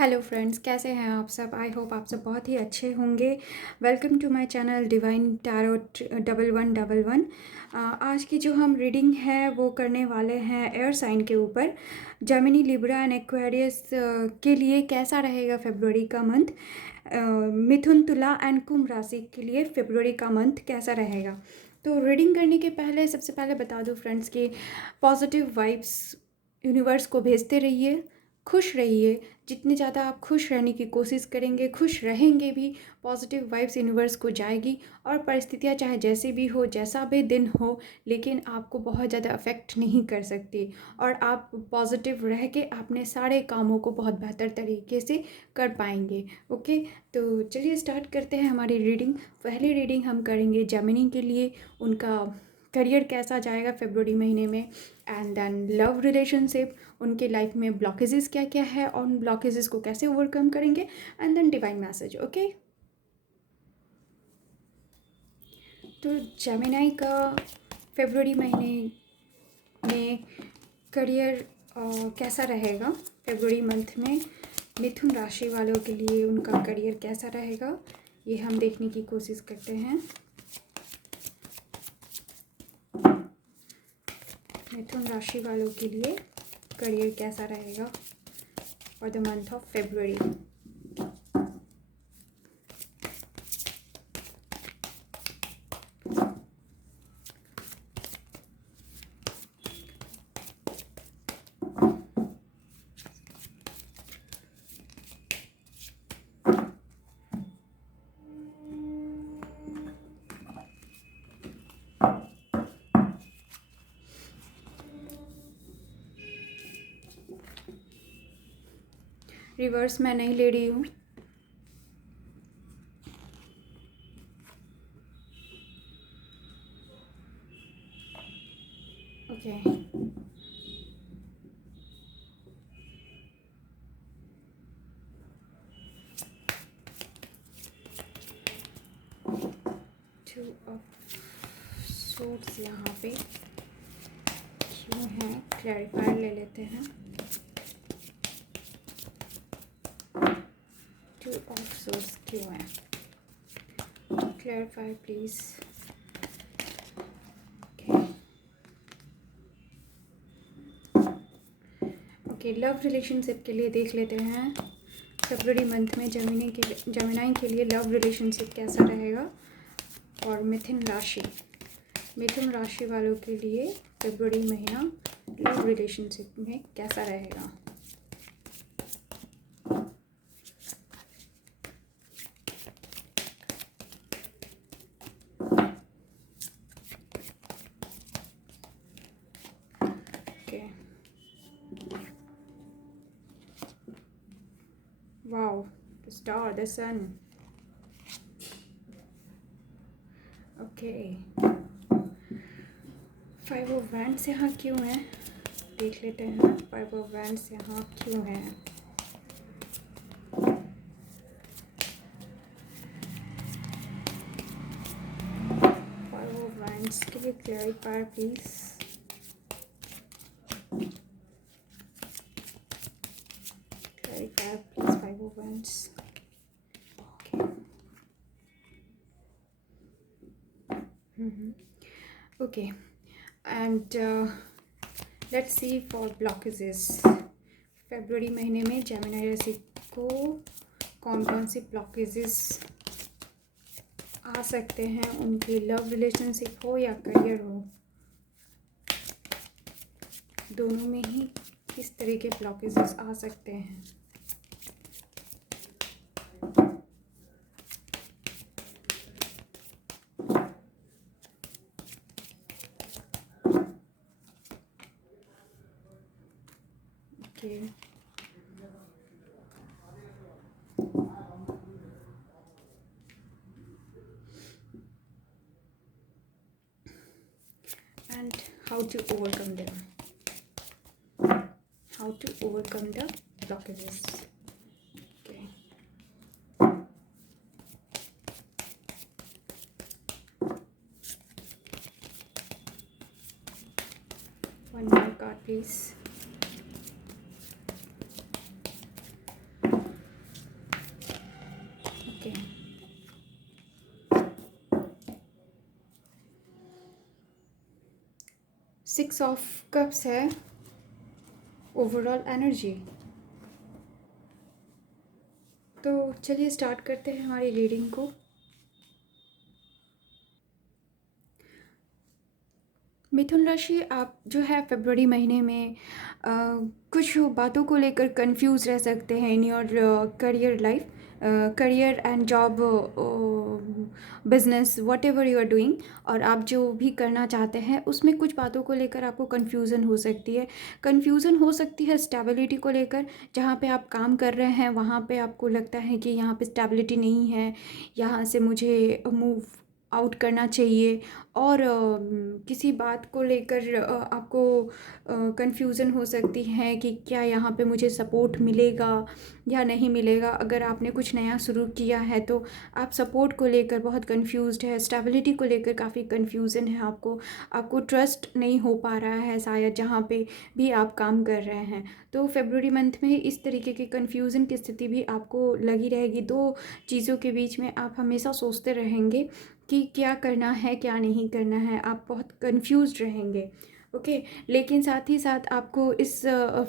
Hello friends, कैसे हैं आप सब। आई होप आप सब बहुत ही अच्छे होंगे। Welcome to my channel divine tarot 1111। आज की जो हम रीडिंग है वो करने वाले हैं एयर साइन के ऊपर। जेमिनी, लिब्रा एंड एक्वेरियस के लिए कैसा रहेगा फेब्रुअरी का मंथ। मिथुन, तुला एंड कुंभ राशि के लिए फेब्रुअरी का मंथ कैसा रहेगा। तो रीडिंग करने के पहले सबसे पहले बता दूं फ्रेंड्स कि पॉजिटिव वाइब्स यूनिवर्स को भेजते रहिए, खुश रहिए। जितने ज़्यादा आप खुश रहने की कोशिश करेंगे, खुश रहेंगे भी, पॉजिटिव वाइब्स यूनिवर्स को जाएगी। और परिस्थितियाँ चाहे जैसी भी हो, जैसा भी दिन हो, लेकिन आपको बहुत ज़्यादा अफेक्ट नहीं कर सकती। और आप पॉजिटिव रह के अपने सारे कामों को बहुत बेहतर तरीके से कर पाएंगे। ओके, तो चलिए स्टार्ट करते हैं हमारी रीडिंग। पहली रीडिंग हम करेंगे जेमिनी के लिए, उनका करियर कैसा जाएगा फरवरी महीने में। एंड देन लव रिलेशनशिप, उनके लाइफ में ब्लॉकेजेस क्या क्या है और उन ब्लॉकेजेस को कैसे ओवरकम करेंगे। And then divine message. Okay, तो जेमिनी का फरवरी महीने में करियर कैसा रहेगा। फरवरी मंथ में मिथुन राशि वालों के लिए उनका करियर कैसा रहेगा, ये हम देखने की कोशिश करते हैं। मिथुन राशि वालों के लिए करियर कैसा रहेगा for the month of February. Reverse मैं नहीं ले रही हूँ। ओके, टू ऑफ सूट्स यहाँ पे क्यों है, क्लैरिफायर ले लेते हैं। टू ऑफ सूट्स क्यों है, clarify please. Okay, love relationship के लिए देख लेते हैं फरवरी मंथ में जेमिनी के लिए लव रिलेशनशिप कैसा रहेगा। और मिथुन राशि वालों के लिए फरवरी महीना लव रिलेशनशिप में कैसा रहेगा। Okay, wow, the star, the sun. Okay, five of wands यहाँ क्यों है, देख लेते हैं। फाइव ऑफ वैंड्स यहाँ क्यों है। फाइव ऑफ वैंड्स के लिए clarifier please. Clarifier please, five of wands. Okay, and let's see for blockages. फरवरी महीने में जेमिनी राशि को कौन कौन से ब्लॉकेजेस आ सकते हैं, उनकी लव रिलेशनशिप हो या करियर हो, दोनों में ही किस तरह के ब्लॉकेजेस आ सकते हैं। Okay, and how to overcome them, how to overcome the blockages. Okay, one more card please. Six of cups है ओवरऑल एनर्जी। तो चलिए स्टार्ट करते हैं हमारी रीडिंग को। मिथुन राशि, आप जो है फरवरी महीने में कुछ बातों को लेकर कंफ्यूज रह सकते हैं in your career life, career and job, business, whatever you are doing. और आप जो भी करना चाहते हैं उसमें कुछ बातों को लेकर आपको कन्फ्यूज़न हो सकती है। कन्फ्यूज़न हो सकती है स्टेबिलिटी को लेकर। जहाँ पे आप काम कर रहे हैं वहाँ पे आपको लगता है कि यहाँ पे स्टेबिलिटी नहीं है, यहाँ से मुझे मूव आउट करना चाहिए। और किसी बात को लेकर आपको कन्फ्यूज़न हो सकती है कि क्या यहाँ पे मुझे सपोर्ट मिलेगा या नहीं मिलेगा। अगर आपने कुछ नया शुरू किया है तो आप सपोर्ट को लेकर बहुत कंफ्यूज्ड है, स्टेबिलिटी को लेकर काफ़ी कंफ्यूजन है। आपको ट्रस्ट नहीं हो पा रहा है शायद जहाँ पे भी आप काम कर रहे हैं। तो फरवरी मंथ में इस तरीके की कंफ्यूजन की स्थिति भी आपको लगी रहेगी। दो चीज़ों के बीच में आप हमेशा सोचते रहेंगे कि क्या करना है क्या नहीं करना है, आप बहुत कंफ्यूज्ड रहेंगे। ओके, लेकिन साथ ही साथ आपको इस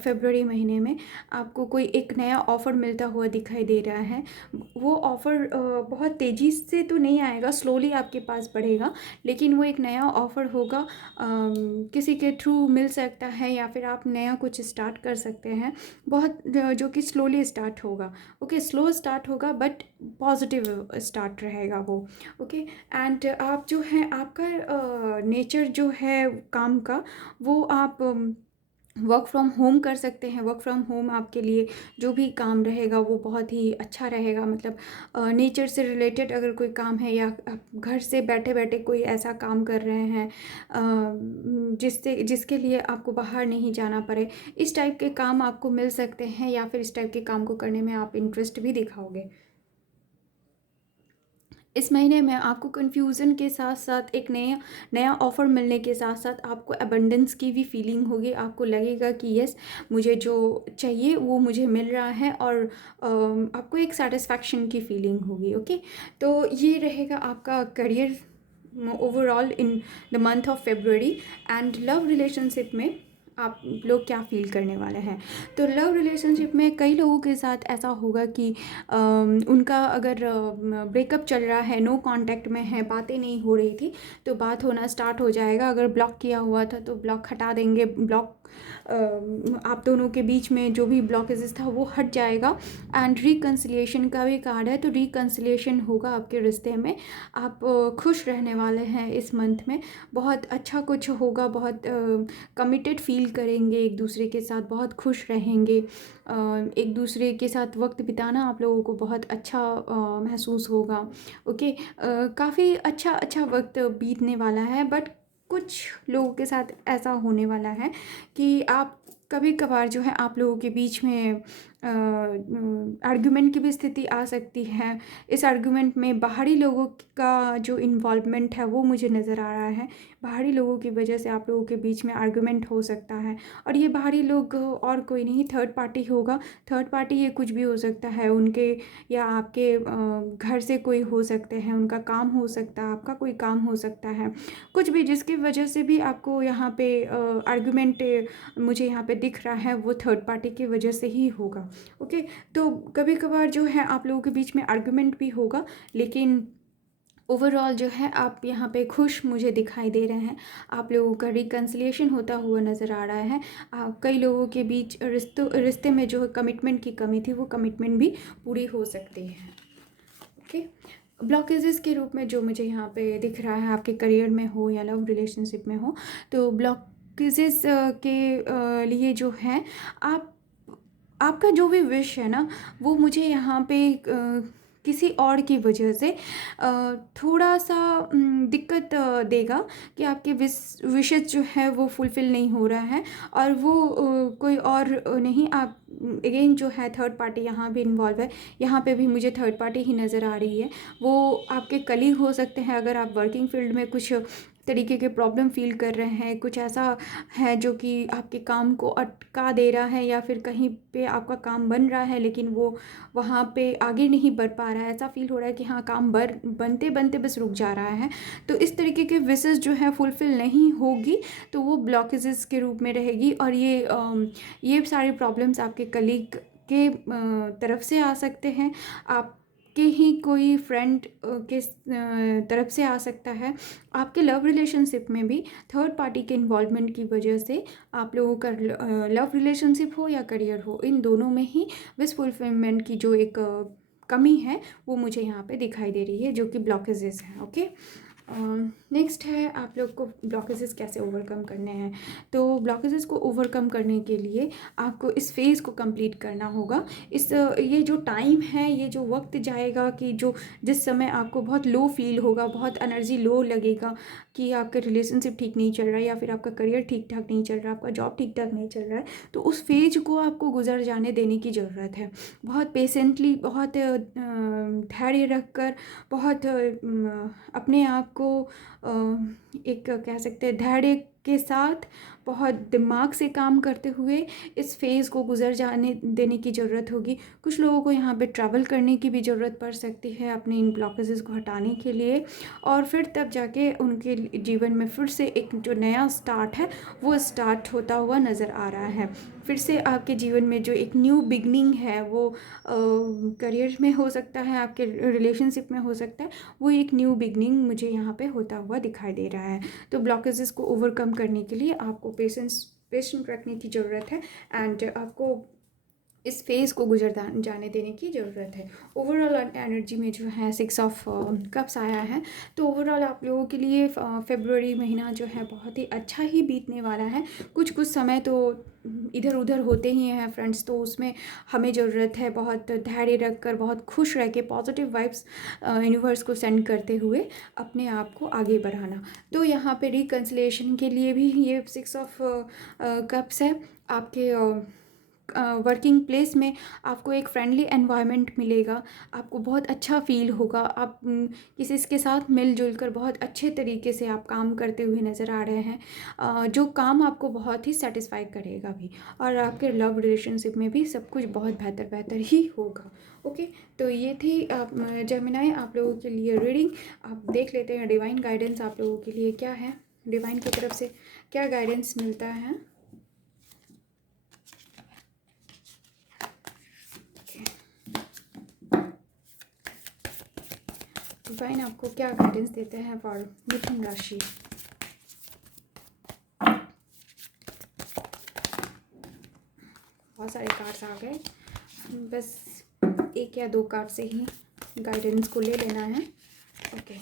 फरवरी महीने में आपको कोई एक नया ऑफ़र मिलता हुआ दिखाई दे रहा है। वो ऑफ़र बहुत तेज़ी से तो नहीं आएगा, स्लोली आपके पास बढ़ेगा, लेकिन वो एक नया ऑफ़र होगा, किसी के थ्रू मिल सकता है या फिर आप नया कुछ स्टार्ट कर सकते हैं। बहुत जो कि स्लोली स्टार्ट होगा। ओके, स्लो स्टार्ट होगा बट पॉजिटिव स्टार्ट रहेगा वो। ओके, एंड आप जो है आपका नेचर जो है काम का, वो आप वर्क फ्रॉम होम कर सकते हैं। वर्क फ्रॉम होम आपके लिए जो भी काम रहेगा वो बहुत ही अच्छा रहेगा। मतलब नेचर से रिलेटेड अगर कोई काम है या आप घर से बैठे बैठे कोई ऐसा काम कर रहे हैं जिसके लिए आपको बाहर नहीं जाना पड़े, इस टाइप के काम आपको मिल सकते हैं या फिर इस टाइप के काम को करने में आप इंटरेस्ट भी दिखाओगे। इस महीने में आपको कन्फ्यूज़न के साथ साथ एक नया ऑफ़र मिलने के साथ साथ आपको अबंडेंस की भी फीलिंग होगी। आपको लगेगा कि यस, मुझे जो चाहिए वो मुझे मिल रहा है और आपको एक सेटिस्फैक्शन की फीलिंग होगी। ओके, तो ये रहेगा आपका career overall in the month of February. And love relationship में आप लोग क्या फील करने वाले हैं। तो लव रिलेशनशिप में कई लोगों के साथ ऐसा होगा कि उनका अगर ब्रेकअप चल रहा है, नो कांटेक्ट में है, बातें नहीं हो रही थी, तो बात होना स्टार्ट हो जाएगा। अगर ब्लॉक किया हुआ था तो ब्लॉक हटा देंगे। ब्लॉक आप दोनों के बीच में जो भी ब्लॉकेजेस था वो हट जाएगा। एंड रिकन्सिलिएशन का भी कार्ड है, तो रिकन्सिलिएशन होगा आपके रिश्ते में। आप खुश रहने वाले हैं इस मंथ में। बहुत अच्छा कुछ होगा, बहुत कमिटेड फील करेंगे एक दूसरे के साथ, बहुत खुश रहेंगे। एक दूसरे के साथ वक्त बिताना आप लोगों को बहुत अच्छा महसूस होगा। ओके, काफ़ी अच्छा वक्त बीतने वाला है। बट कुछ लोगों के साथ ऐसा होने वाला है कि आप कभी कभार जो है आप लोगों के बीच में आर्गुमेंट की भी स्थिति आ सकती है। इस आर्गुमेंट में बाहरी लोगों का जो इन्वॉल्वमेंट है वो मुझे नज़र आ रहा है। बाहरी लोगों की वजह से आप लोगों के बीच में आर्गुमेंट हो सकता है। और ये बाहरी लोग और कोई नहीं, थर्ड पार्टी होगा। थर्ड पार्टी ये कुछ भी हो सकता है, उनके या आपके घर से कोई हो सकते हैं, उनका काम हो सकता है, आपका कोई काम हो सकता है, कुछ भी जिसकी वजह से भी आपको यहाँ पे आर्गुमेंट मुझे यहाँ पे दिख रहा है वो थर्ड पार्टी की वजह से ही होगा। ओके, तो कभी कभार जो है आप लोगों के बीच में आर्गुमेंट भी होगा, लेकिन ओवरऑल जो है आप यहाँ पे खुश मुझे दिखाई दे रहे हैं। आप लोगों का रिकन्सिलिएशन होता हुआ नज़र आ रहा है। कई लोगों के बीच रिश्ते में जो कमिटमेंट की कमी थी वो कमिटमेंट भी पूरी हो सकती है। ओके, ब्लॉकेजेस के रूप में जो मुझे यहाँ पे दिख रहा है, आपके करियर में हो या लव रिलेशनशिप में हो, तो ब्लॉकेजेस के लिए जो है आपका जो भी विश है ना, वो मुझे यहाँ पे किसी और की वजह से थोड़ा सा दिक्कत देगा कि आपके विशेस जो है वो फुलफ़िल नहीं हो रहा है। और वो कोई और नहीं, आप अगेन जो है थर्ड पार्टी यहाँ भी इन्वॉल्व है। यहाँ पे भी मुझे थर्ड पार्टी ही नज़र आ रही है। वो आपके कलीग हो सकते हैं अगर आप वर्किंग फील्ड में कुछ तरीके के प्रॉब्लम फील कर रहे हैं, कुछ ऐसा है जो कि आपके काम को अटका दे रहा है, या फिर कहीं पे आपका काम बन रहा है लेकिन वो वहाँ पे आगे नहीं बढ़ पा रहा है, ऐसा फील हो रहा है कि हाँ काम बनते बनते बस रुक जा रहा है। तो इस तरीके के विशेस जो है फुलफ़िल नहीं होगी, तो वो ब्लॉकेजेस के रूप में रहेगी। और ये सारी प्रॉब्लम्स आपके कलीग के तरफ से आ सकते हैं, आपके ही कोई फ्रेंड के तरफ से आ सकता है। आपके लव रिलेशनशिप में भी थर्ड पार्टी के इन्वॉल्वमेंट की वजह से आप लोगों का लव रिलेशनशिप हो या करियर हो, इन दोनों में ही विश फुलफिलमेंट की जो एक कमी है वो मुझे यहाँ पे दिखाई दे रही है, जो कि ब्लॉकेजेस हैं। ओके, नेक्स्ट है आप लोग को ब्लॉकेजेस कैसे ओवरकम करने हैं। तो ब्लॉकेजेस को ओवरकम करने के लिए आपको इस फेज़ को कंप्लीट करना होगा। ये जो टाइम है, ये जो वक्त जाएगा कि जिस समय आपको बहुत लो फील होगा, बहुत एनर्जी लो लगेगा कि आपका रिलेशनशिप ठीक नहीं चल रहा है, या फिर आपका करियर ठीक ठाक नहीं चल रहा है, आपका जॉब ठीक ठाक नहीं चल रहा है, तो उस फेज को आपको गुजर जाने देने की ज़रूरत है। बहुत पेशेंटली, बहुत धैर्य रखकर, बहुत अपने आप को एक कह सकते हैं धैर्य के साथ, बहुत दिमाग से काम करते हुए इस फेज़ को गुजर जाने देने की ज़रूरत होगी। कुछ लोगों को यहाँ पे ट्रैवल करने की भी ज़रूरत पड़ सकती है अपने इन ब्लॉकेजेस को हटाने के लिए, और फिर तब जाके उनके जीवन में फिर से एक जो नया स्टार्ट है वो स्टार्ट होता हुआ नज़र आ रहा है। फिर से आपके जीवन में जो एक न्यू बिगनिंग है, वो करियर में हो सकता है, आपके रिलेशनशिप में हो सकता है, वो एक न्यू बिगनिंग मुझे यहाँ पे होता हुआ दिखाई दे रहा है। तो ब्लॉकेजेस को ओवरकम करने के लिए आपको पेशेंट रखने की ज़रूरत है, एंड आपको इस फेज़ को गुजर जाने देने की ज़रूरत है। ओवरऑल एनर्जी में जो है 6 ऑफ कप्स आया है, तो ओवरऑल आप लोगों के लिए फरवरी महीना जो है बहुत ही अच्छा ही बीतने वाला है। कुछ समय तो इधर उधर होते ही हैं फ्रेंड्स, तो उसमें हमें ज़रूरत है बहुत धैर्य रखकर, बहुत खुश रह के, पॉजिटिव वाइब्स यूनिवर्स को सेंड करते हुए अपने आप को आगे बढ़ाना। तो यहाँ पे रिकन्सिलेशन के लिए भी ये 6 ऑफ कप्स है। आपके वर्किंग प्लेस में आपको एक फ्रेंडली एनवायरनमेंट मिलेगा, आपको बहुत अच्छा फील होगा, आप किसी के साथ मिलजुल कर बहुत अच्छे तरीके से आप काम करते हुए नज़र आ रहे हैं, जो काम आपको बहुत ही सेटिस्फाई करेगा भी, और आपके लव रिलेशनशिप में भी सब कुछ बहुत बेहतर ही होगा। ओके, तो ये थी आप जेमिनाई आप लोगों के लिए रीडिंग। आप देख लेते हैं डिवाइन गाइडेंस आप लोगों के लिए क्या है, डिवाइन की तरफ से क्या गाइडेंस मिलता है। डिवाइन आपको क्या गाइडेंस देते हैं फॉर मिथुन राशि। बहुत सारे कार्ड्स आ गए, बस एक या दो कार्ड से ही गाइडेंस को ले लेना है। ओके,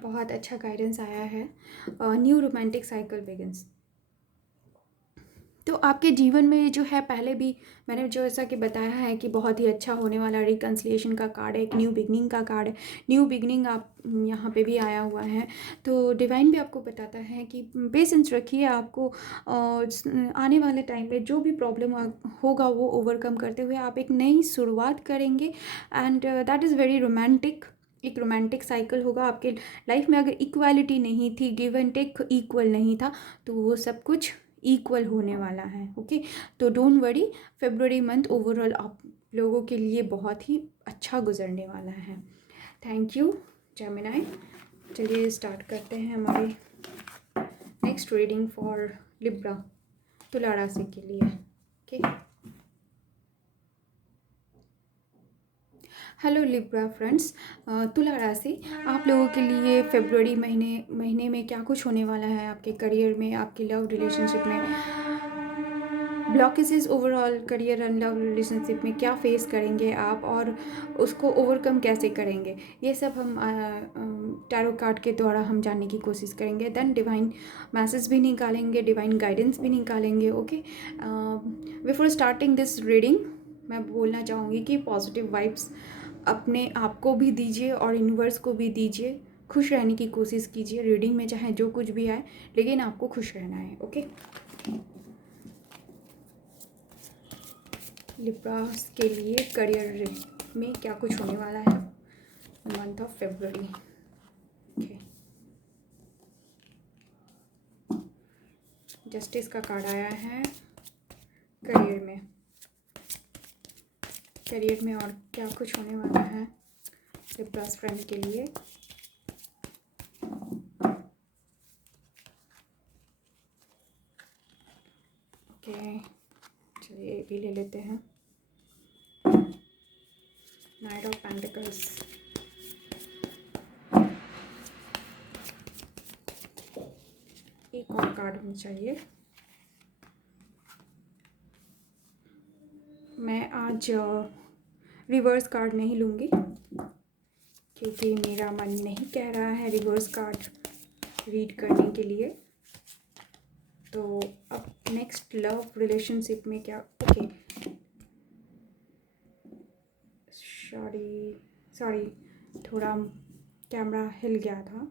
बहुत अच्छा गाइडेंस आया है। New romantic cycle begins. तो आपके जीवन में जो है, पहले भी मैंने जो ऐसा कि बताया है कि बहुत ही अच्छा होने वाला रिकन्सिलिएशन का कार्ड है, एक न्यू बिगनिंग का कार्ड है। न्यू बिगनिंग आप यहाँ पे भी आया हुआ है, तो डिवाइन भी आपको बताता है कि पेशेंस रखिए। आपको आने वाले टाइम में जो भी प्रॉब्लम होगा वो ओवरकम करते हुए आप एक नई शुरुआत करेंगे, and that is very romantic. एक रोमांटिक साइकिल होगा आपके लाइफ में। अगर इक्वालिटी नहीं थी, गिव एंड टेक इक्वल नहीं था, तो वो सब कुछ इक्वल होने वाला है। ओके, तो don't worry, February month overall आप लोगों के लिए बहुत ही अच्छा गुजरने वाला है। Thank you Gemini. चलिए स्टार्ट करते हैं हमारी नेक्स्ट रीडिंग फॉर लिब्रा, तुला राशि के लिए। ओके, हेलो लिब्रा फ्रेंड्स, तुला राशि आप लोगों के लिए फरवरी महीने में क्या कुछ होने वाला है आपके करियर में, आपके लव रिलेशनशिप में, blockages overall career and love relationship में क्या फेस करेंगे आप, और उसको ओवरकम कैसे करेंगे, ये सब हम टैरो कार्ड के द्वारा हम जानने की कोशिश करेंगे। देन डिवाइन मैसेज भी निकालेंगे, डिवाइन गाइडेंस भी निकालेंगे। Okay, before starting this reading मैं बोलना चाहूँगी कि पॉजिटिव वाइब्स अपने आप को भी दीजिए और यूनिवर्स को भी दीजिए। खुश रहने की कोशिश कीजिए रीडिंग में, चाहे जो कुछ भी आए, लेकिन आपको खुश रहना है। ओके, लिब्रा के लिए करियर में क्या कुछ होने वाला है month of February. Okay, justice का कार्ड आया है। करियर में और क्या कुछ होने वाला है लिब्रास फ्रेंड के लिए। ओके, चलिए ये भी ले लेते हैं। नाइट ऑफ पेंटिकल्स, एक और कार्ड हमें चाहिए। मैं आज रिवर्स कार्ड नहीं लूँगी क्योंकि मेरा मन नहीं कह रहा है रिवर्स कार्ड रीड करने के लिए। तो अब नेक्स्ट लव रिलेशनशिप में क्या। ओके, सॉरी थोड़ा कैमरा हिल गया था।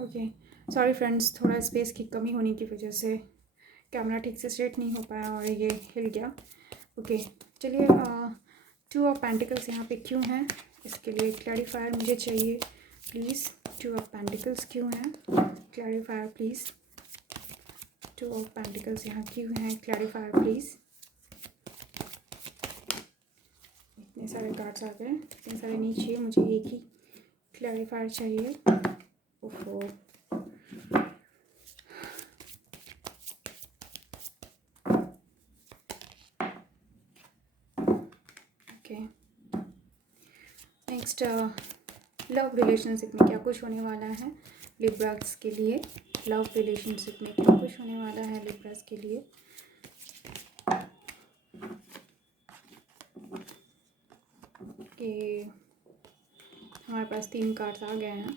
ओके, सॉरी फ्रेंड्स, थोड़ा स्पेस की कमी होने की वजह से कैमरा ठीक से सेट नहीं हो पाया और ये हिल गया। ओके, चलिए 2 ऑफ पेंटिकल्स यहाँ पे क्यों हैं इसके लिए क्लैरिफायर मुझे चाहिए प्लीज़। 2 ऑफ पेंटिकल्स क्यों हैं, क्लैरिफायर प्लीज़। 2 ऑफ पेंटिकल्स यहाँ क्यों हैं, क्लैरिफायर प्लीज़। इतने सारे कार्ड्स आ गए, इतने सारे नीचे, मुझे एक ही क्लैरिफायर चाहिए। ओहो, ओके, नेक्स्ट लव रिलेशनशिप में क्या कुछ होने वाला है लिब्रास के लिए। लव रिलेशनशिप में क्या कुछ होने वाला है लिब्रास के लिए। कि हमारे पास 3 कार्ड्स आ गए हैं।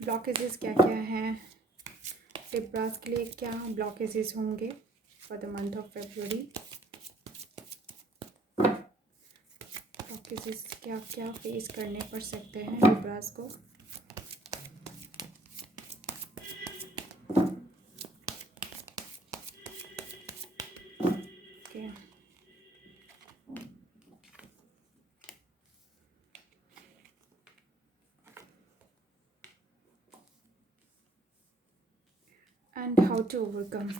ब्लॉकेजेस क्या क्या हैं लिब्रास के लिए, क्या ब्लॉकेजेस होंगे for the month of February. Blockages क्या क्या फेस करने पड़ सकते हैं लिब्रास को। Okay, and how to overcome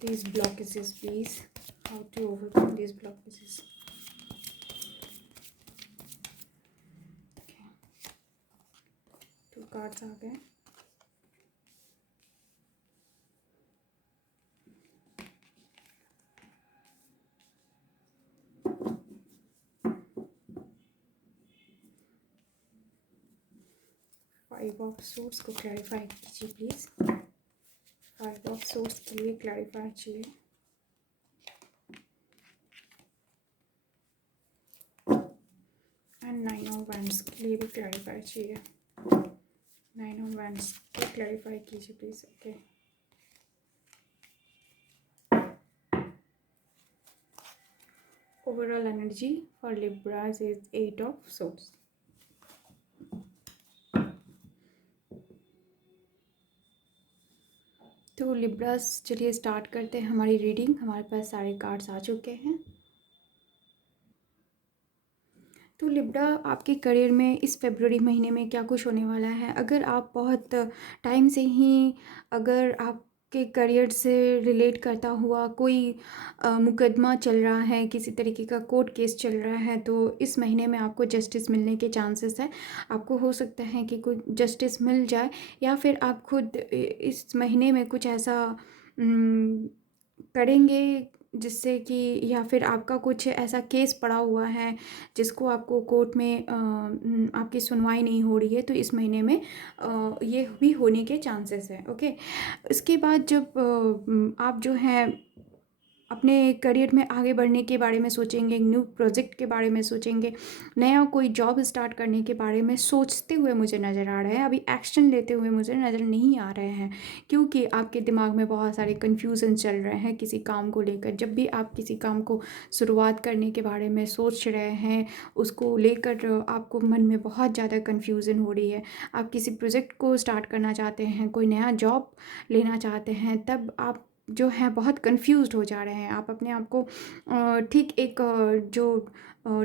these blockages please, how to overcome these blockages. Okay, 2 cards आ गए। फाइव ऑफ सोर्स को क्लैरिफाई कीजिए प्लीज़। 5 ऑफ सोर्स के लिए क्लैरिफाई चाहिए। एंड 9 ऑफ वैंड्स के लिए भी क्लैरिफाई चाहिए। 9 ऑफ वैंड्स को क्लैरिफाई कीजिए please. Okay, overall energy for Libras is 8 of source. तो लिब्रास चलिए स्टार्ट करते हैं हमारी रीडिंग। हमारे पास सारे कार्ड्स आ चुके हैं। तो लिब्रा, आपके करियर में इस फरवरी महीने में क्या कुछ होने वाला है। अगर आप बहुत टाइम से ही अगर आपके करियर से रिलेट करता हुआ कोई मुकदमा चल रहा है, किसी तरीके का कोर्ट केस चल रहा है, तो इस महीने में आपको जस्टिस मिलने के चांसेस है। आपको हो सकता है कि कुछ जस्टिस मिल जाए, या फिर आप खुद इस महीने में कुछ ऐसा करेंगे जिससे कि, या फिर आपका कुछ ऐसा केस पड़ा हुआ है जिसको आपको कोर्ट में आपकी सुनवाई नहीं हो रही है, तो इस महीने में ये भी होने के चांसेस हैं। ओके, इसके बाद जब आप जो है अपने करियर में आगे बढ़ने के बारे में सोचेंगे, एक न्यू प्रोजेक्ट के बारे में सोचेंगे, नया कोई जॉब स्टार्ट करने के बारे में सोचते हुए मुझे नज़र आ रहे हैं। अभी एक्शन लेते हुए मुझे नज़र नहीं आ रहे हैं, क्योंकि आपके दिमाग में बहुत सारे कन्फ्यूज़न चल रहे हैं किसी काम को लेकर। जब भी आप किसी काम को शुरुआत करने के बारे में सोच रहे हैं, उसको लेकर आपको मन में बहुत ज़्यादा कन्फ्यूज़न हो रही है, आप किसी प्रोजेक्ट को स्टार्ट करना चाहते हैं, कोई नया जॉब लेना चाहते हैं, तब आप जो है बहुत कंफ्यूज्ड हो जा रहे हैं। आप अपने आप को ठीक एक जो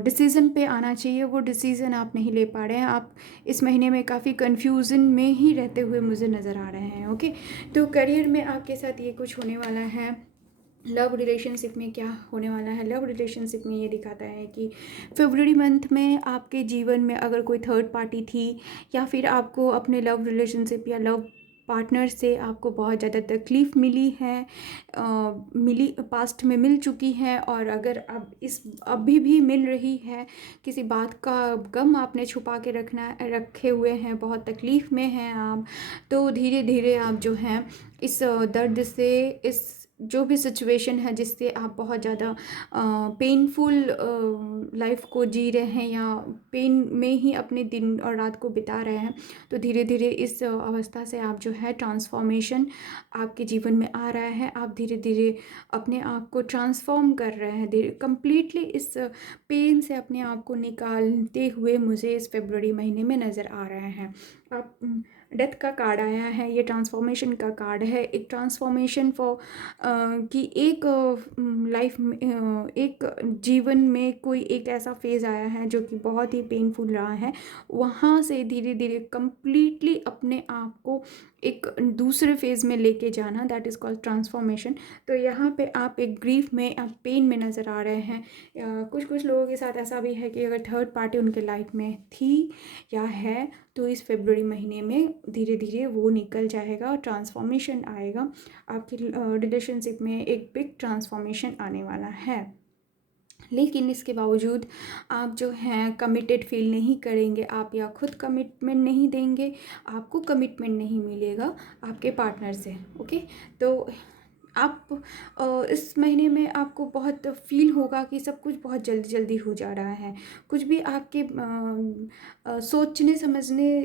डिसीज़न पे आना चाहिए वो डिसीज़न आप नहीं ले पा रहे हैं। आप इस महीने में काफ़ी कंफ्यूजन में ही रहते हुए मुझे नज़र आ रहे हैं। ओके, तो करियर में आपके साथ ये कुछ होने वाला है। लव रिलेशनशिप में क्या होने वाला है? लव रिलेशनशिप में ये दिखाता है कि फरवरी मंथ में आपके जीवन में अगर कोई थर्ड पार्टी थी, या फिर आपको अपने लव रिलेशनशिप या लव पार्टनर से आपको बहुत ज़्यादा तकलीफ़ मिली है, मिली पास्ट में मिल चुकी है, और अगर अब अभी भी मिल रही है, किसी बात का गम आपने छुपा के रखे हुए हैं, बहुत तकलीफ़ में हैं आप, तो धीरे धीरे आप जो हैं इस दर्द से, इस जो भी सिचुएशन है जिससे आप बहुत ज़्यादा पेनफुल लाइफ को जी रहे हैं, या पेन में ही अपने दिन और रात को बिता रहे हैं, तो धीरे धीरे इस अवस्था से आप जो है ट्रांसफॉर्मेशन आपके जीवन में आ रहा है। आप धीरे धीरे अपने आप को ट्रांसफॉर्म कर रहे हैं, धीरे कम्प्लीटली इस पेन से अपने आप को निकालते हुए मुझे इस फरवरी महीने में नज़र आ रहे हैं। आप डेथ का कार्ड आया है, ये ट्रांसफॉर्मेशन का कार्ड है। एक ट्रांसफॉर्मेशन फॉर कि एक लाइफ में एक जीवन में कोई एक ऐसा फेज़ आया है जो कि बहुत ही पेनफुल रहा है, वहाँ से धीरे धीरे कम्प्लीटली अपने आप को एक दूसरे फेज़ में लेके जाना, दैट इज़ कॉल्ड ट्रांसफॉर्मेशन। तो यहाँ पे आप एक ग्रीफ में, आप पेन में नज़र आ रहे हैं। कुछ लोगों के साथ ऐसा भी है कि अगर थर्ड पार्टी उनके लाइफ में थी या है, तो इस फरवरी महीने में धीरे धीरे वो निकल जाएगा, ट्रांसफॉर्मेशन आएगा। आपकी रिलेशनशिप में एक बिग ट्रांसफॉर्मेशन आने वाला है। लेकिन इसके बावजूद आप जो हैं कमिटेड फील नहीं करेंगे, आप या खुद कमिटमेंट नहीं देंगे, आपको कमिटमेंट नहीं मिलेगा आपके पार्टनर से। ओके, तो आप इस महीने में आपको बहुत फील होगा कि सब कुछ बहुत जल्दी जल्दी हो जा रहा है। कुछ भी आपके सोचने समझने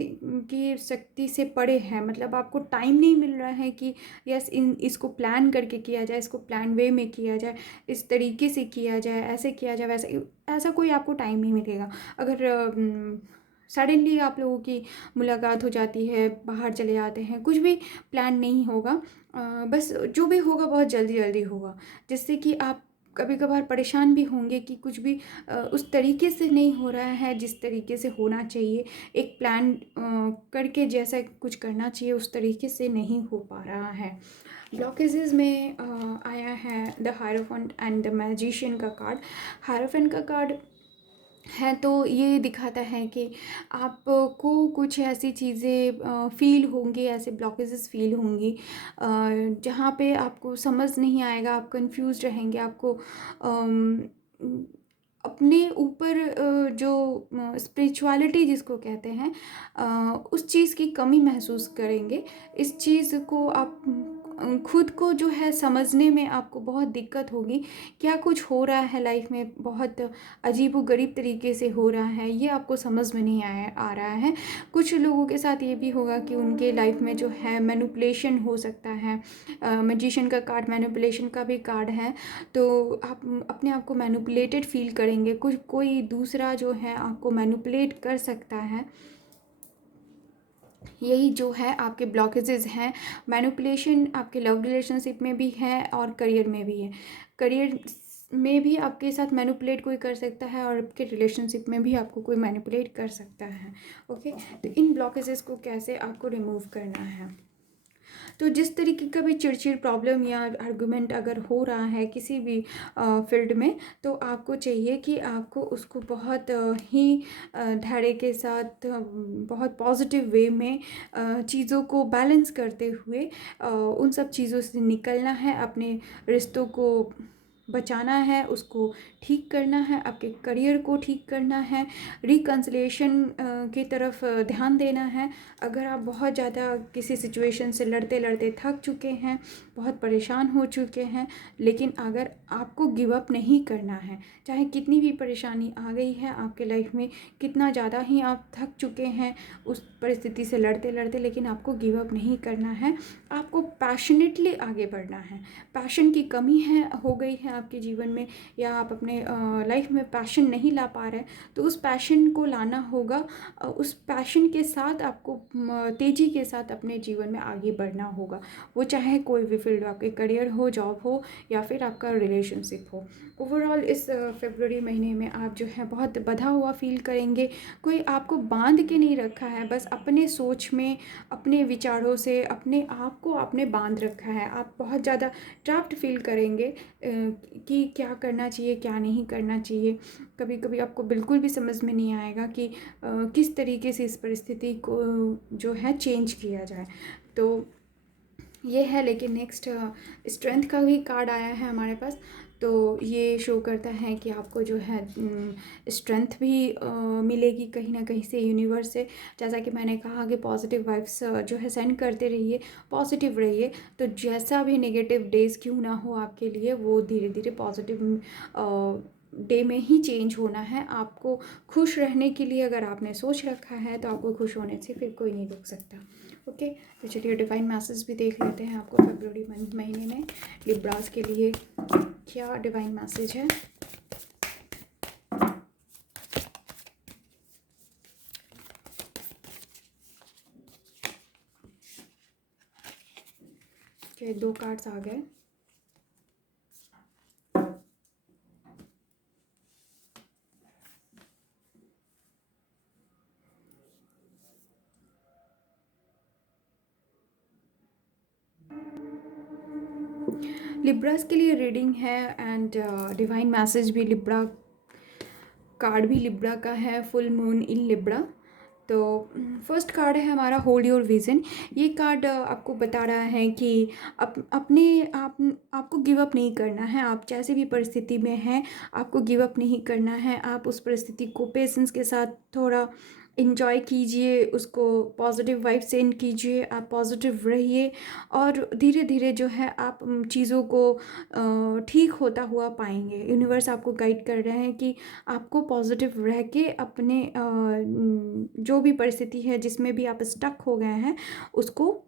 की शक्ति से परे है, मतलब आपको टाइम नहीं मिल रहा है कि यस इसको प्लान करके किया जाए, इसको प्लान वे में किया जाए, इस तरीके से किया जाए, ऐसे किया जाए, वैसे ऐसा कोई आपको टाइम नहीं मिलेगा। अगर सडनली आप लोगों की मुलाकात हो जाती है, बाहर चले जाते हैं, कुछ भी प्लान नहीं होगा, बस जो भी होगा बहुत जल्दी जल्दी होगा, जिससे कि आप कभी कभार परेशान भी होंगे कि कुछ भी उस तरीके से नहीं हो रहा है जिस तरीके से होना चाहिए। एक प्लान करके जैसा कुछ करना चाहिए उस तरीके से नहीं हो पा रहा है। ब्लॉकेजेस में आया है the hierophant and the magician का कार्ड। हायरोफेंट का कार्ड है तो ये दिखाता है कि आपको कुछ ऐसी चीज़ें फ़ील होंगी, ऐसे ब्लॉकेजेस फ़ील होंगी जहाँ पे आपको समझ नहीं आएगा, आप कंफ्यूज रहेंगे, आपको अपने ऊपर जो स्पिरिचुअलिटी जिसको कहते हैं, उस चीज़ की कमी महसूस करेंगे। इस चीज़ को आप खुद को जो है समझने में आपको बहुत दिक्कत होगी। क्या कुछ हो रहा है लाइफ में, बहुत अजीबोगरीब तरीके से हो रहा है, ये आपको समझ में नहीं आ रहा है। कुछ लोगों के साथ ये भी होगा कि उनके लाइफ में जो है मैनिपुलेशन हो सकता है। मैजिशियन का कार्ड मैनिपुलेशन का भी कार्ड है, तो आप अपने आप को मैनिपुलेटेड फील करेंगे, कोई दूसरा जो है आपको मैनिपुलेट कर सकता है। यही जो है आपके ब्लॉकेजेस हैं। मैनिपुलेशन आपके लव रिलेशनशिप में भी है और करियर में भी है। करियर में भी आपके साथ मैनिपुलेट कोई कर सकता है, और आपके रिलेशनशिप में भी आपको कोई मैनिपुलेट कर सकता है। ओके, तो इन ब्लॉकेजेस को कैसे आपको रिमूव करना है? तो जिस तरीके का भी चिड़चिड़ प्रॉब्लम या आर्गुमेंट अगर हो रहा है किसी भी फील्ड में, तो आपको चाहिए कि आपको उसको बहुत ही धैर्य के साथ, बहुत पॉजिटिव वे में चीज़ों को बैलेंस करते हुए उन सब चीज़ों से निकलना है, अपने रिश्तों को बचाना है, उसको ठीक करना है, आपके करियर को ठीक करना है, रिकन्सिलिएशन की तरफ ध्यान देना है। अगर आप बहुत ज़्यादा किसी सिचुएशन से लड़ते लड़ते थक चुके हैं, बहुत परेशान हो चुके हैं, लेकिन अगर आपको गिव अप नहीं करना है, चाहे कितनी भी परेशानी आ गई है आपके लाइफ में, कितना ज़्यादा ही आप थक चुके हैं उस परिस्थिति से लड़ते लड़ते, लेकिन आपको गिव अप नहीं करना है। आपको पैशनेटली आगे बढ़ना है। पैशन की कमी है, हो गई है आपके जीवन में, या आप अपने लाइफ में पैशन नहीं ला पा रहे हैं, तो उस पैशन को लाना होगा। उस पैशन के साथ आपको तेज़ी के साथ अपने जीवन में आगे बढ़ना होगा। वो चाहे कोई भी फील्ड हो, आपके करियर हो, जॉब हो, या फिर आपका रिलेशनशिप हो। ओवरऑल इस फरवरी महीने में आप जो है बहुत बंधा हुआ फील करेंगे। कोई आपको बांध के नहीं रखा है, बस अपने सोच में, अपने विचारों से अपने आप को आपने बांध रखा है। आप बहुत ज़्यादा ट्रैप्ड फील करेंगे कि क्या करना चाहिए, क्या नहीं करना चाहिए। कभी कभी आपको बिल्कुल भी समझ में नहीं आएगा कि किस तरीके से इस परिस्थिति को जो है चेंज किया जाए। तो ये है। लेकिन नेक्स्ट स्ट्रेंथ का भी कार्ड आया है हमारे पास, तो ये शो करता है कि आपको जो है स्ट्रेंथ भी मिलेगी कहीं ना कहीं से, यूनिवर्स से। जैसा कि मैंने कहा कि पॉजिटिव वाइब्स जो है सेंड करते रहिए, पॉजिटिव रहिए। तो जैसा भी नेगेटिव डेज़ क्यों ना हो आपके लिए, वो धीरे धीरे पॉजिटिव डे में ही चेंज होना है। आपको खुश रहने के लिए अगर आपने सोच रखा है, तो आपको खुश होने से फिर कोई नहीं रोक सकता। ओके, तो चलिए डिवाइन मैसेज भी देख लेते हैं आपको फरवरी महीने में लिब्रास के लिए क्या डिवाइन मैसेज है। ओके, 2 कार्ड्स आ गए। लिब्रास के लिए रीडिंग है एंड डिवाइन मैसेज भी लिब्रा, कार्ड भी लिब्रा का है, फुल मून इन लिब्रा। तो फर्स्ट कार्ड है हमारा होल्ड योर विज़न। ये कार्ड आपको बता रहा है कि अपने आपको गिव अप नहीं करना है। आप जैसे भी परिस्थिति में हैं, आपको गिव अप नहीं करना है। आप उस परिस्थिति को पेशेंस के साथ थोड़ा इन्जॉय कीजिए, उसको पॉजिटिव वाइब सेंड कीजिए, आप पॉजिटिव रहिए, और धीरे धीरे जो है आप चीज़ों को ठीक होता हुआ पाएंगे। यूनिवर्स आपको गाइड कर रहे हैं कि आपको पॉजिटिव रह के अपने जो भी परिस्थिति है जिसमें भी आप स्टक हो गए हैं, उसको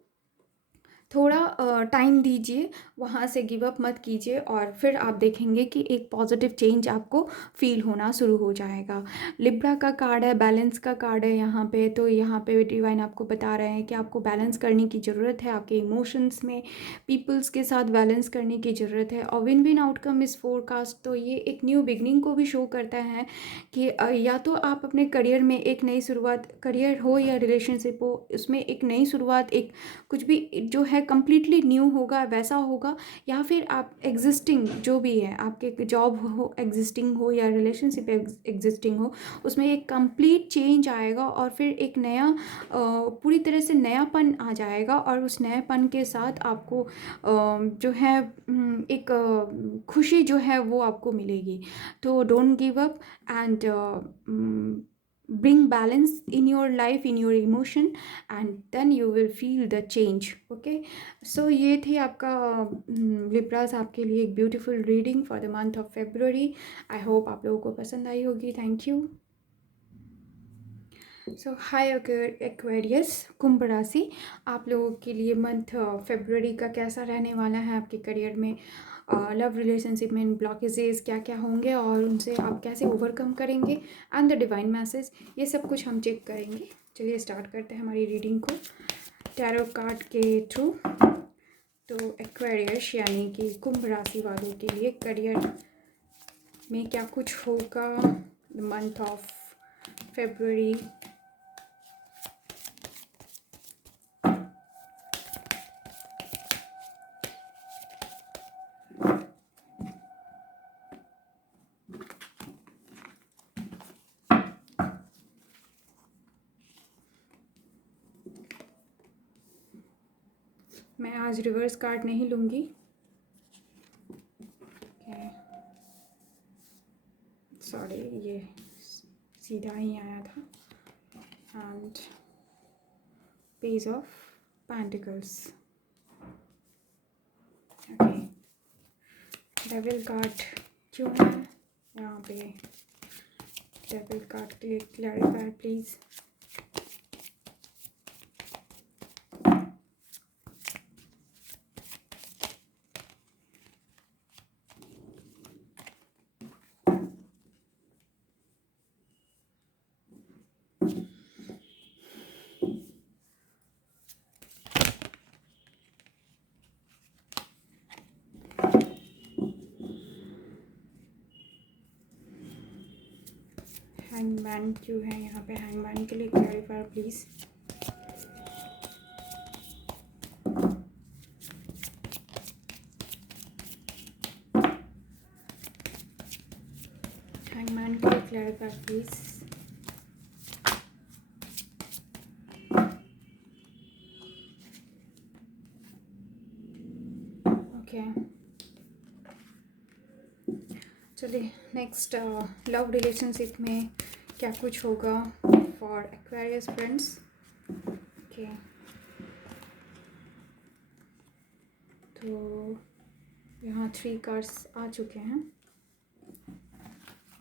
थोड़ा टाइम दीजिए, वहाँ से गिव अप मत कीजिए, और फिर आप देखेंगे कि एक पॉजिटिव चेंज आपको फील होना शुरू हो जाएगा। लिब्रा का कार्ड है, बैलेंस का कार्ड है यहाँ पे। तो यहाँ पे डिवाइन आपको बता रहे हैं कि आपको बैलेंस करने की ज़रूरत है, आपके इमोशंस में पीपल्स के साथ बैलेंस करने की ज़रूरत है। और विन विन आउटकम इस फोरकास्ट, तो ये एक न्यू बिगनिंग को भी शो करता है कि या तो आप अपने करियर में एक नई शुरुआत, करियर हो या रिलेशनशिप हो, उसमें एक नई शुरुआत, एक कुछ भी जो है कंप्लीटली न्यू होगा, वैसा होगा। या फिर आप एग्जिस्टिंग जो भी है, आपके जॉब हो एग्जिस्टिंग हो या रिलेशनशिप एग्जिस्टिंग हो, उसमें एक कंप्लीट चेंज आएगा, और फिर एक नया पूरी तरह से नयापन आ जाएगा। और उस नयापन के साथ आपको जो है एक खुशी जो है वो आपको मिलेगी। तो don't give up and bring balance in your life, in your emotion, and then you will feel the change. Okay, so ये थी आपका लिब्रास आपके लिए एक beautiful reading for the month of February. I hope आप लोगों को पसंद आई होगी। Thank you. So hi Aquarius, Kumbh राशि, आप लोगों के लिए मंथ फेब्रुअरी का कैसा रहने वाला है। आपके करियर में, लव रिलेशनशिप में ब्लॉकेजेस क्या क्या होंगे, और उनसे आप कैसे ओवरकम करेंगे, एंड द डिवाइन मैसेज, ये सब कुछ हम चेक करेंगे। चलिए स्टार्ट करते हैं हमारी रीडिंग को टैरो कार्ड के थ्रू। तो एक्वेरियस यानी कि कुंभ राशि वालों के लिए करियर में क्या कुछ होगा द मंथ ऑफ फेब्रुअरी। मैं आज रिवर्स कार्ड नहीं लूँगी। सीधा ही आया था। And page of pentacles. Okay, devil card क्यों है यहाँ पे? Devil card clarify please. Hangman क्यों है यहाँ पे? हैंगमैन के लिए क्लैरिफाई प्लीज़। हैंगमैन के लिए क्लैरिफाई प्लीज़। ओके, चलिए नेक्स्ट, लव रिलेशनशिप में क्या कुछ होगा फॉर एक्वेरियस फ्रेंड्स। ओके, तो यहाँ 3 कार्ड्स आ चुके हैं।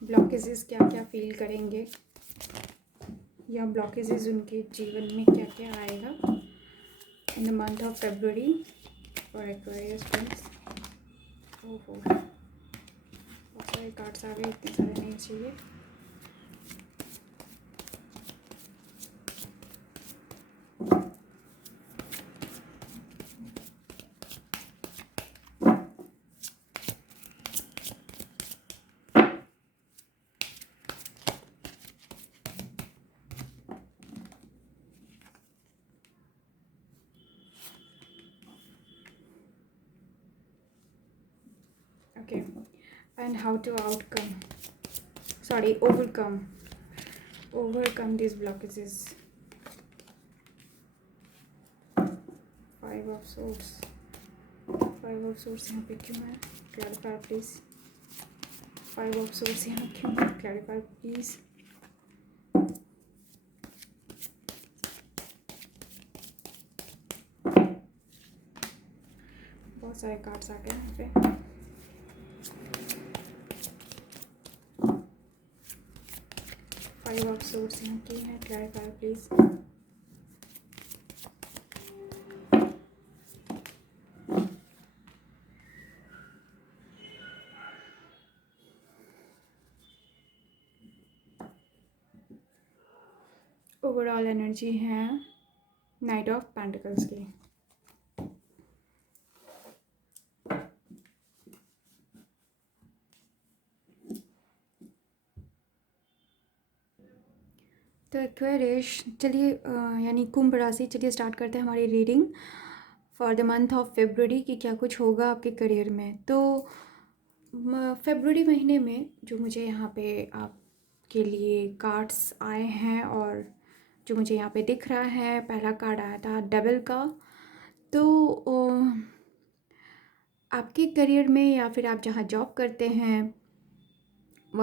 ब्लॉकेजेस क्या क्या फील करेंगे, या ब्लॉकेजेस उनके जीवन में क्या क्या आएगा in the month of February for Aquarius friends. ओहो, बहुत सारे कार्ड्स आ गए, इतने सारे नहीं चाहिए। Okay, and how to overcome these blockages. 5 of Swords यहाँ पे क्यों है? Clarify please. 5 of Swords यहाँ क्यों है? Clarify please. बहुत सारे कार्ड्स आ गए यहाँ पे। फाइव ऑफ सोर्स यहाँ की है, क्लैरिफाई प्लीज। ओवरऑल एनर्जी है नाइट ऑफ पेंटिकल्स की। तो एक्वेरियस, चलिए यानी कुंभ राशि, चलिए स्टार्ट करते हैं हमारी reading for the month of February कि क्या कुछ होगा आपके करियर में। तो फेब्रुअरी महीने में जो मुझे यहाँ पे आपके लिए कार्ड्स आए हैं और जो मुझे यहाँ पे दिख रहा है, पहला कार्ड आया था डबल का। तो आपके करियर में या फिर आप जहाँ जॉब करते हैं